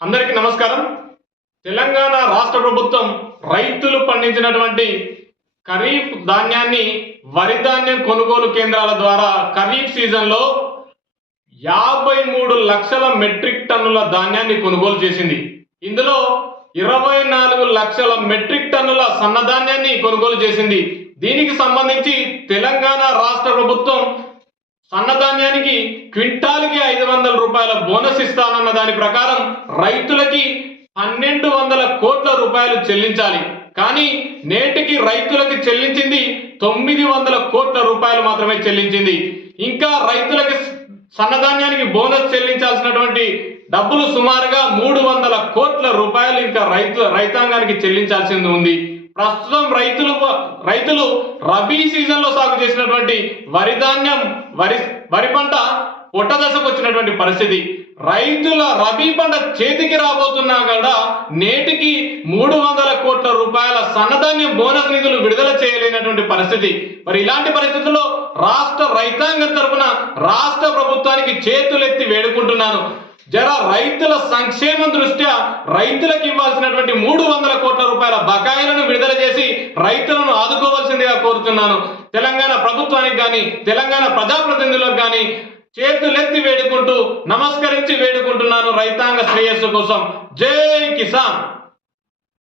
అందరికీ నమస్కారం. తెలంగాణ రాష్ట్ర ప్రభుత్వం రైతులు పండించినటువంటి ఖరీఫ్ ధాన్యాన్ని వరి ధాన్యం కొనుగోలు కేంద్రాల ద్వారా ఖరీఫ్ సీజన్లో యాభై మూడు లక్షల మెట్రిక్ టన్నుల ధాన్యాన్ని కొనుగోలు చేసింది. ఇందులో ఇరవై నాలుగు లక్షల మెట్రిక్ టన్నుల సన్నధాన్యాన్ని కొనుగోలు చేసింది. దీనికి సంబంధించి తెలంగాణ రాష్ట్ర ప్రభుత్వం సన్నధాన్యానికి క్వింటాల్కి ఐదు వందల రూపాయల బోనస్ ఇస్తానన్న దాని ప్రకారం రైతులకి పన్నెండు వందల కోట్ల రూపాయలు చెల్లించాలి. కానీ నేటికి రైతులకు చెల్లించింది తొమ్మిది వందల కోట్ల రూపాయలు మాత్రమే చెల్లించింది. ఇంకా రైతులకి సన్నధాన్యానికి బోనస్ చెల్లించాల్సినటువంటి డబ్బులు సుమారుగా మూడు వందల రైతుల రైతాంగానికి చెల్లించాల్సింది ఉంది. ప్రస్తుతం రైతులు రైతులు రబీ సీజన్లో సాగు చేసినటువంటి వరి ధాన్యం వరి వరి పంట పొట్ట దశకు వచ్చినటువంటి పరిస్థితి. రైతుల రబీ పంట చేతికి రాబోతున్నా కూడా నేటికి మూడు వందల కోట్ల రూపాయల సన్నధాన్యం బోనస్ నిధులు విడుదల చేయలేనటువంటి పరిస్థితి. మరి ఇలాంటి పరిస్థితుల్లో రాష్ట్ర రైతాంగం తరపున రాష్ట్ర ప్రభుత్వానికి చేతులెత్తి వేడుకుంటున్నాను. జర రైతుల సంక్షేమం దృష్ట్యా రైతులకు ఇవ్వాల్సినటువంటి మూడు వందల కోట్ల రూపాయల బకాయిలను విడుదల చేసి రైతులను ఆదుకోవాల్సిందిగా కోరుతున్నాను. తెలంగాణ ప్రభుత్వానికి కానీ తెలంగాణ ప్రజాప్రతినిధులకు కానీ చేతులెత్తి వేడుకుంటూ నమస్కరించి వేడుకుంటున్నాను రైతాంగ శ్రేయస్సు కోసం. జై కిసాన్!